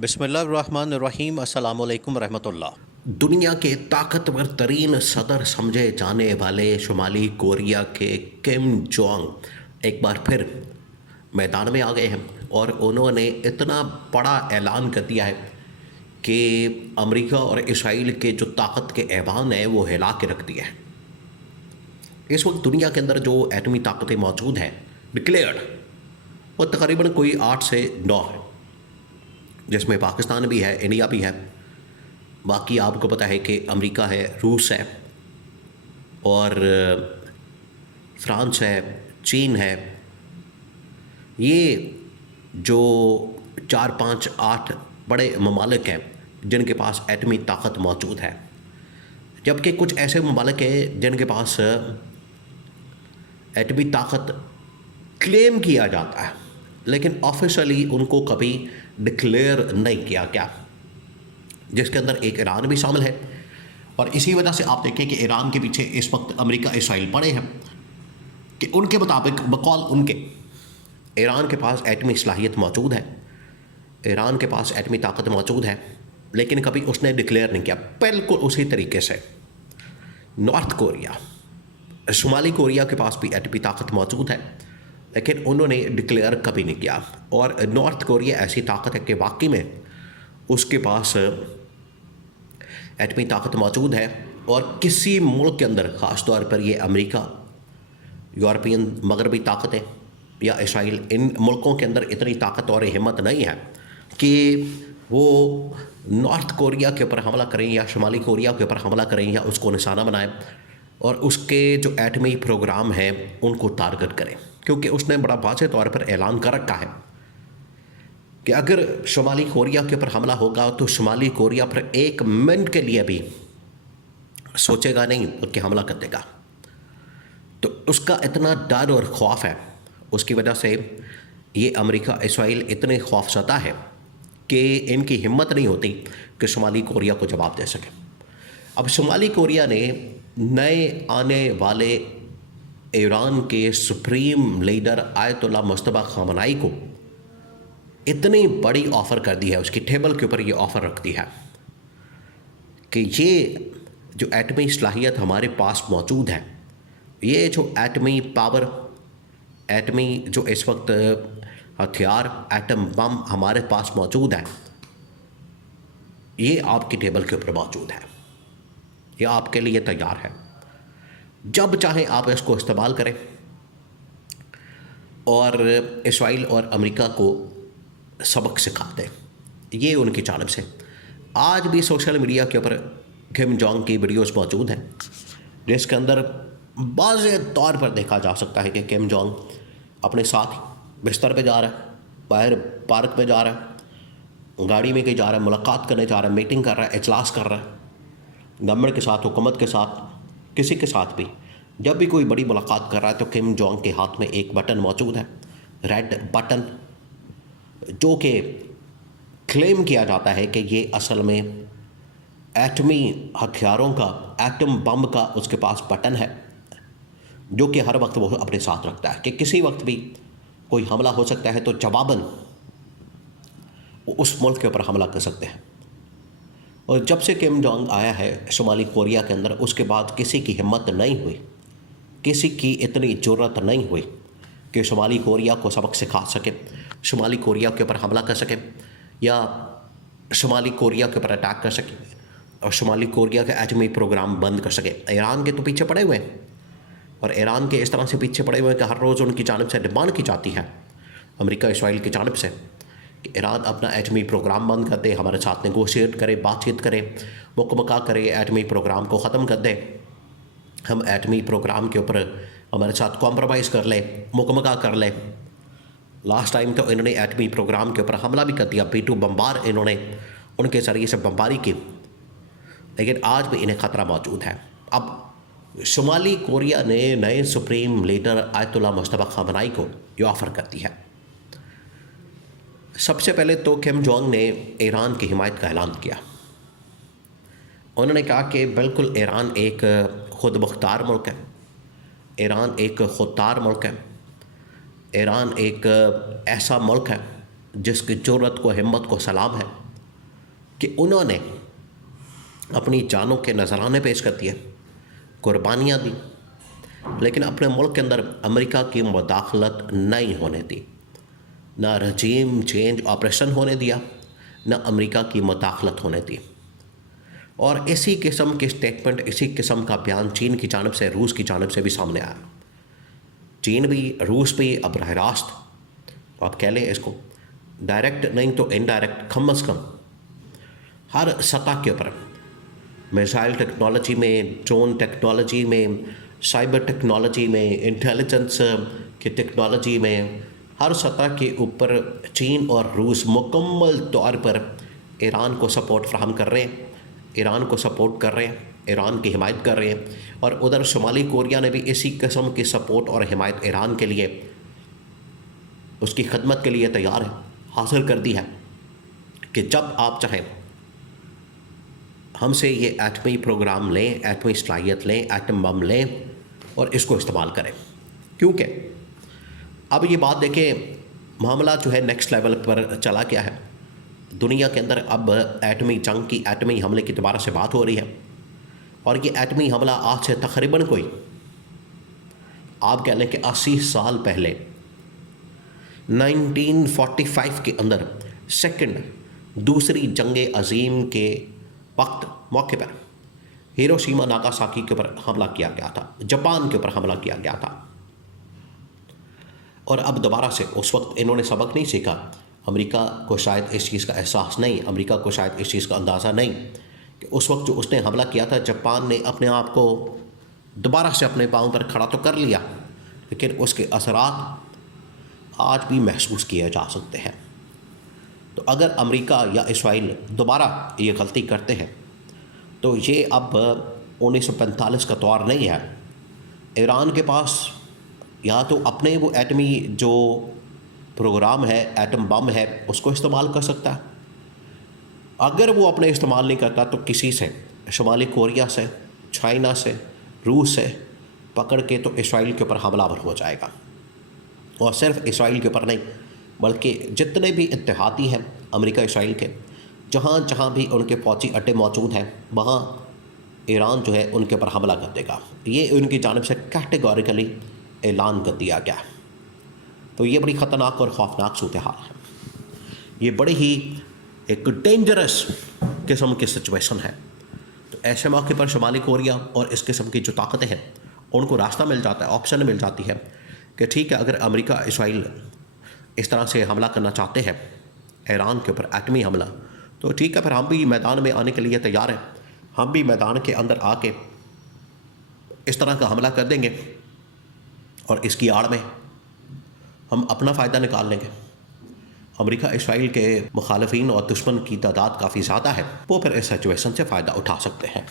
बिस्मिल्लाहिर्रहमानिर्रहीम अस्सलामु अलैकुम रहमतुल्लाह। दुनिया के ताकतवर तरीन सदर समझे जाने वाले शुमाली कोरिया के किम जोंग एक बार फिर मैदान में आ गए हैं और उन्होंने इतना बड़ा ऐलान कर दिया है कि अमेरिका और इसराइल के जो ताकत के ऐवान हैं वो हिला के रख दिया है। इस वक्त दुनिया के अंदर जो एटमी ताकतें मौजूद हैं डिक्लेयर्ड, वो तकरीबन कोई 8 से 9 है, जिसमें पाकिस्तान भी है, इंडिया भी है। बाकी आपको पता है कि अमेरिका है, रूस है और फ्रांस है, चीन है। ये जो 4, 5, 8 बड़े ममालिक हैं जिनके पास एटमी ताकत मौजूद है, जबकि कुछ ऐसे ममालिक हैं जिनके पास एटमी ताकत क्लेम किया जाता है लेकिन ऑफिशियली उनको कभी डिक्लेयर नहीं किया गया, जिसके अंदर एक ईरान भी शामिल है। और इसी वजह से आप देखें कि ईरान के पीछे इस वक्त अमेरिका इसराइल पड़े हैं कि उनके मुताबिक बकौल उनके ईरान के पास एटमी सलाहियत मौजूद है, ईरान के पास एटमी ताकत मौजूद है, लेकिन कभी उसने डिक्लेयर नहीं किया। बिल्कुल उसी तरीके से नॉर्थ कोरिया, शुमाली कोरिया के पास भी एटमी ताकत मौजूद है, लेकिन उन्होंने डिक्लेयर कभी नहीं किया। और नॉर्थ कोरिया ऐसी ताकत है कि वाकई में उसके पास एटमी ताकत मौजूद है और किसी मुल्क के अंदर, ख़ास तौर पर ये अमेरिका, यूरोपियन मगरबी ताकतें या इसराइल, इन मुल्कों के अंदर इतनी ताकत और हिम्मत नहीं है कि वो नॉर्थ कोरिया के ऊपर हमला करें या शुमाली कोरिया के ऊपर हमला करें या उसको निशाना बनाएं और उसके जो एटमी प्रोग्राम हैं उनको टारगेट करें, क्योंकि उसने बड़ा वाज़ेह तौर पर ऐलान कर रखा है कि अगर शुमाली कोरिया के ऊपर हमला होगा तो शुमाली कोरिया पर 1 मिनट के लिए भी सोचेगा नहीं बल्कि हमला कर देगा। तो उसका इतना डर और खौफ है, उसकी वजह से ये अमेरिका इसराइल इतने खौफज़दा है कि इनकी हिम्मत नहीं होती कि शुमाली कोरिया को जवाब दे सके। अब शुमाली कोरिया ने नए आने वाले ईरान के supreme leader Ayatollah Mustafa Khamenei को इतनी बड़ी ऑफ़र कर दी है, उसकी टेबल के ऊपर ये ऑफ़र रख दी है कि ये जो एटमी सलाहियत हमारे पास मौजूद है, ये जो एटमी पावर, एटमी जो इस वक्त हथियार, एटम बम हमारे पास मौजूद है, ये आपकी टेबल के ऊपर मौजूद है, ये आपके लिए तैयार है। जब चाहें आप इसको इस्तेमाल करें और इसराइल और अमेरिका को सबक सिखा दें। ये उनकी जानिब से आज भी सोशल मीडिया के ऊपर किम जोंग की वीडियोस मौजूद हैं, जिसके अंदर वाज़ेह तौर पर देखा जा सकता है कि किम जोंग अपने साथ बिस्तर पे जा रहा है, बाहर पार्क पे जा रहा है, गाड़ी में कहीं जा रहा है, मुलाकात करने जा रहा है, मीटिंग कर रहा है, इजलास कर रहा है गवर्नमेंट के साथ, हुकूमत के साथ, किसी के साथ भी। जब भी कोई बड़ी मुलाकात कर रहा है तो किम जोंग के हाथ में एक बटन मौजूद है, रेड बटन, जो कि क्लेम किया जाता है कि ये असल में एटमी हथियारों का, एटम बम का उसके पास बटन है, जो कि हर वक्त वो अपने साथ रखता है कि किसी वक्त भी कोई हमला हो सकता है तो जवाबन वो उस मुल्क के ऊपर हमला कर सकते हैं। और जब से किम जोंग आया है शुमाली कोरिया के अंदर, उसके बाद किसी की हिम्मत नहीं हुई, किसी की इतनी ज़रूरत नहीं हुई कि शुमाली कोरिया को सबक सिखा सके, शुमाली कोरिया के ऊपर हमला कर सके या शुमाली कोरिया के ऊपर अटैक कर सके और शुमाली कोरिया का एटमी प्रोग्राम बंद कर सके। ईरान के तो पीछे पड़े हुए हैं और ईरान के इस तरह से पीछे पड़े हुए हैं कि हर रोज़ उनकी जानिब से डिमांड की जाती है अमेरिका इसराइल की जानिब से कि ईरान अपना एटमी प्रोग्राम बंद कर दे, हमारे साथ नेगोशिएट करे, बातचीत करे, मुकमका करे, एटमी प्रोग्राम को ख़त्म कर दे, हम एटमी प्रोग्राम के ऊपर हमारे साथ कॉम्प्रोमाइज़ कर ले, मुकमका कर ले। लास्ट टाइम तो इन्होंने एटमी प्रोग्राम के ऊपर हमला भी कर दिया, B-2 बम्बार इन्होंने उनके ज़रिए से बम्बारी की, लेकिन आज भी इन्हें ख़तरा मौजूद है। अब शुमाली कोरिया ने नए supreme leader Ayatollah Mustafa Khamenei को ये ऑफ़र कर दी है। सबसे पहले तो किम जोंग ने ईरान की हिमायत का ऐलान किया। उन्होंने कहा कि बिल्कुल ईरान एक खुद मुख्तार मुल्क है, ईरान एक खुददार मुल्क है, ईरान एक ऐसा मुल्क है जिसकी ज़रूरत को, हिम्मत को सलाम है कि उन्होंने अपनी जानों के नजराने पेश कर दिए, कुर्बानियाँ दी, लेकिन अपने मुल्क के अंदर अमेरिका की मुदाखलत नहीं होने दी, ना रजीम चेंज ऑपरेशन होने दिया, ना अमेरिका की मुदाखलत होने दी। और इसी किस्म के स्टेटमेंट, इसी किस्म का बयान चीन की जानब से, रूस की जानब से भी सामने आया। चीन भी, रूस भी अब बरह रास्त, आप कह लें इसको डायरेक्ट नहीं तो इनडायरेक्ट, कम अज़ कम हर सतह के ऊपर, मिसाइल टेक्नोलॉजी में, ड्रोन टेक्नोलॉजी में, साइबर टेक्नोलॉजी में, इंटेलिजेंस की टेक्नोलॉजी में, हर सतह के ऊपर चीन और रूस मुकम्मल तौर पर ईरान को सपोर्ट फ्राहम कर रहे हैं, ईरान को सपोर्ट कर रहे हैं, ईरान की हिमायत कर रहे हैं। और उधर शुमाली कोरिया ने भी इसी किस्म की सपोर्ट और हिमायत ईरान के लिए, उसकी खदमत के लिए तैयार है, हासिल कर दी है कि जब आप चाहें हमसे ये एटमी प्रोग्राम लें, एटमी सलाहियत लें, एटम बम लें और इसको इस्तेमाल करें। क्योंकि अब ये बात देखें, मामला जो है नेक्स्ट लेवल पर चला गया है। दुनिया के अंदर अब एटमी जंग की, एटमी हमले की दोबारा से बात हो रही है। और ये एटमी हमला आज से तकरीबन कोई, आप कह लें कि 80 साल पहले 1945 के अंदर दूसरी जंग अजीम के वक्त, मौके पर हिरोशिमा नागासाकी के ऊपर हमला किया गया था, जापान के ऊपर हमला किया गया था। और अब दोबारा से, उस वक्त इन्होंने सबक नहीं सीखा, अमेरिका को शायद इस चीज़ का एहसास नहीं, अमेरिका को शायद इस चीज़ का अंदाज़ा नहीं कि उस वक्त जो उसने हमला किया था, जापान ने अपने आप को दोबारा से अपने पाँव पर खड़ा तो कर लिया, लेकिन उसके असरात आज भी महसूस किए जा सकते हैं। तो अगर अमेरिका या इसराइल दोबारा ये गलती करते हैं तो ये अब 1945 का दौर नहीं है। ईरान के पास या तो अपने वो एटमी जो प्रोग्राम है, एटम बम है, उसको इस्तेमाल कर सकता है। अगर वो अपने इस्तेमाल नहीं करता तो किसी से, शुमाली कोरिया से, चाइना से, रूस से पकड़ के तो इसराइल के ऊपर हमलावर हो जाएगा। और सिर्फ इसराइल के ऊपर नहीं, बल्कि जितने भी इत्तेहादी हैं अमेरिका इसराइल के, जहाँ जहाँ भी उनके फौजी अड्डे मौजूद हैं, वहाँ ईरान जो है उनके ऊपर हमला कर देगा। ये उनकी जानिब से कैटेगोरिकली ऐलान कर दिया गया। तो ये बड़ी ख़तरनाक और ख़ौफनाक सूरत हाल है। ये बड़ी ही एक डेंजरस किस्म की सिचुएशन है। तो ऐसे मौके पर शुमाली कोरिया और इस किस्म की जो ताकतें हैं उनको रास्ता मिल जाता है, ऑप्शन मिल जाती है कि ठीक है, अगर अमेरिका इसराइल इस तरह से हमला करना चाहते हैं ईरान के ऊपर, एटमी हमला, तो ठीक है, फिर हम भी मैदान में आने के लिए तैयार हैं। हम भी मैदान के अंदर आके इस तरह का हमला कर देंगे और इसकी आड़ में हम अपना फ़ायदा निकाल लेंगे। अमेरिका इसराइल के मुखालफिन और दुश्मन की तादाद काफ़ी ज़्यादा है, वो फिर इस सिचुएशन से फ़ायदा उठा सकते हैं।